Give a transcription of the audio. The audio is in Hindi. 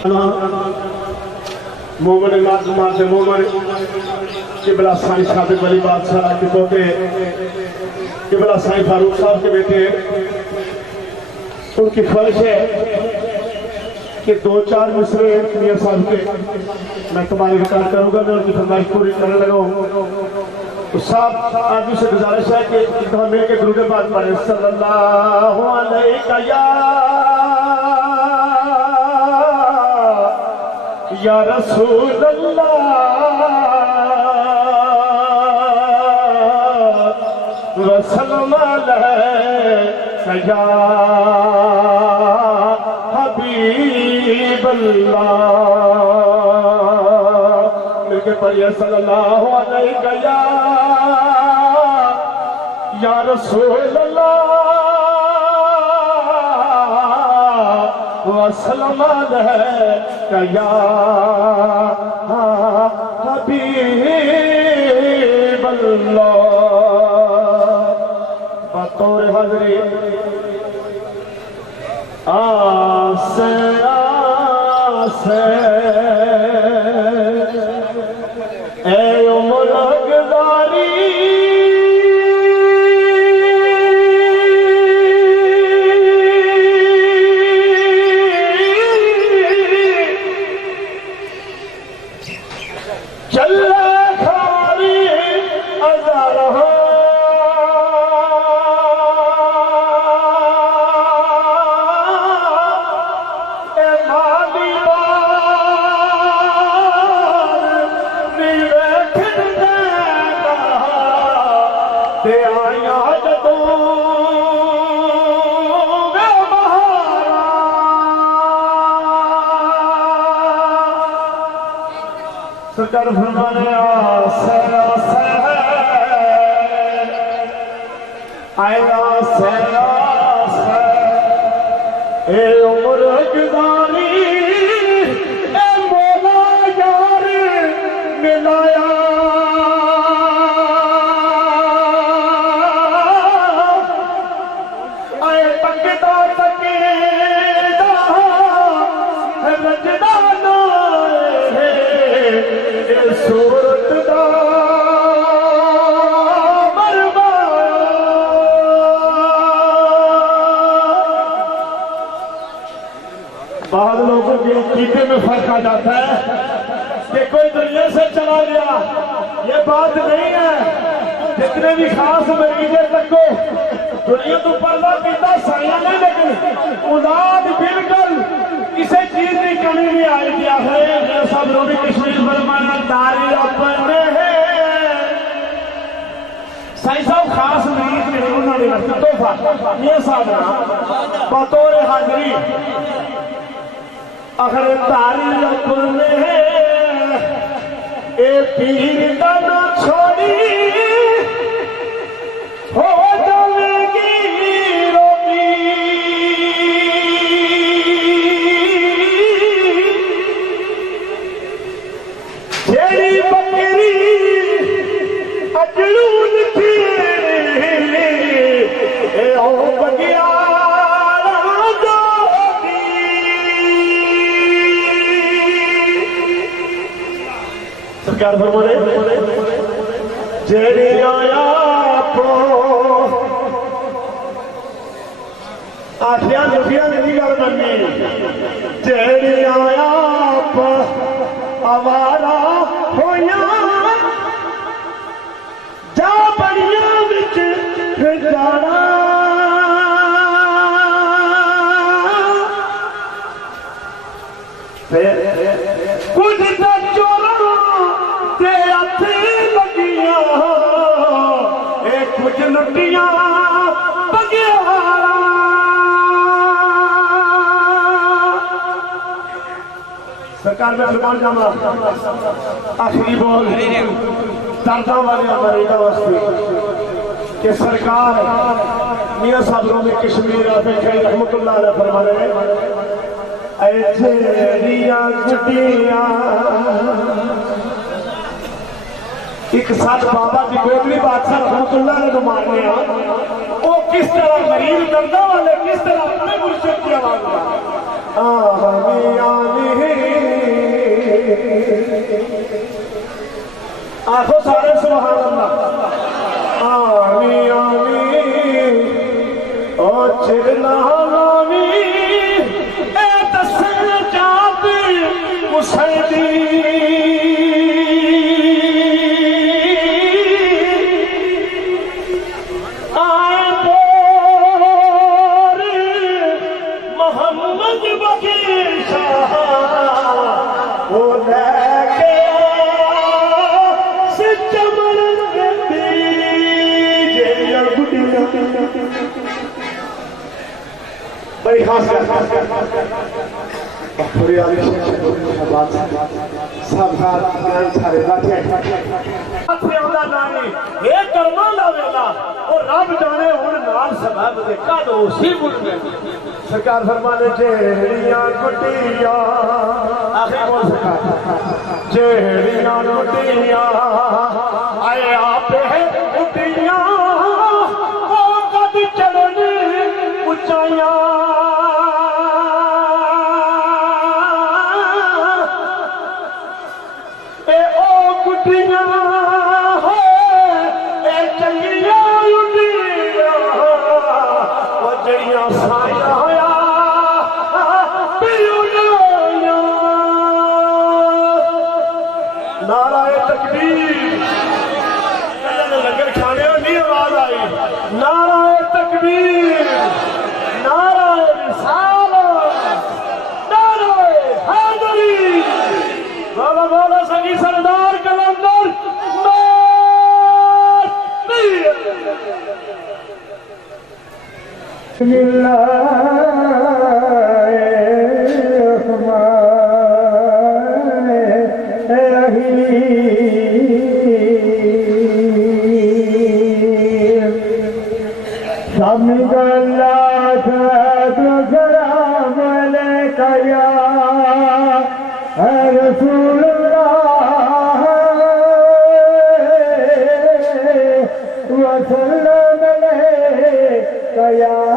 मोमन मारते मोमन किबला साईं सादिक वली बादशाह के पोते किबला साईं फारूक साहब के बेटे। उनकी ख्वाहिश है कि 2-4 मिसरे मियां साहब के मैं तुम्हारी रिकॉर्ड करूंगा। मैं उनकी फरमाइश पूरी करने लगा हूँ। तो साहब आदमी से गुजारिश है कि हम मिलकर दुरूद पाक पढ़ें सल्लल्लाहु अलैहि या रसूल अल्लाह वसल्लम अलैका या हबीब अल्लाह। मिलके पढ़िए सल्लल्लाहु अलैका या रसूल अल्लाह वसल्लम अलैका या हबीब अल्लाह। बतौर हाज़िरी आसे आसे ए उमर गुज़ारी सरकार फरमाने आसे आसे आया से आसे ए उमर गुज़ारी ए मौला यार मिलाया आए तकदा तकीदा रजदा सूरत दा मरवा। बाद लोगों के अकीदे में फर्क आ जाता है कि कोई दुनिया से चला गया, ये बात नहीं है। जितने भी खास मरीजे तक को दुनिया तो पर्दा किया साया नहीं, लेकिन औलाद बिल्कुल किसी चीज की कमी नहीं आई दिया है। सब रोबी कश्मीर बरमाना दारी अपने है साईं साहब खास मरीज ने उन्होंने तोहफा ये साहब बतौर हाजिरी आखिर दारी अपने है ए पीर का न छोड़ी हो जाएगी रोगी जेड़ी बकरी अजलून थी ए ओ बगियारा जोगी। सरकार फरमाने जेड़ी आया आखिया लुटिया नहीं गल बननी जेड़ी आया आवारा होया जा बड़िया विच जाना कुछ चोरा ते हथे लगिया कुछ लुटिया बगियारा। सरकार में फरमान जामा आखिरी बोल दर्दा वाले मरीदा वास्ते कि सरकार मियां साहब में कश्मीर रहमतुल्लाह अलैह फरमाने ऐसे रिया गुटिया एक साथ बाबा की गोदरी बादशाह रहमतुल्लाह ने जो मारने वो किस तरह गरीब दर्दा वाले किस तरह अपने मुर्शिद की आवाज खास थोड़ी बात सब सारे बैठे ये कर्मा दा वेला और रब जाने हुण नाल सबब दे कद उसी मुल्क में सरकार फरमाने जेड़ियां गुटियां आखिर बोल सरकार जेड़ियां गुटियां आए आपे गुटियां वो कद चढ़ने ऊंचाइयां ए ओ गुटियां नाराए तकबीर लंगर खाने नहीं आवाज आई नाराए तकबीर नाराए रिसालत नाराए हैदरी बोलो बोलो सगी सरदार कलंदर या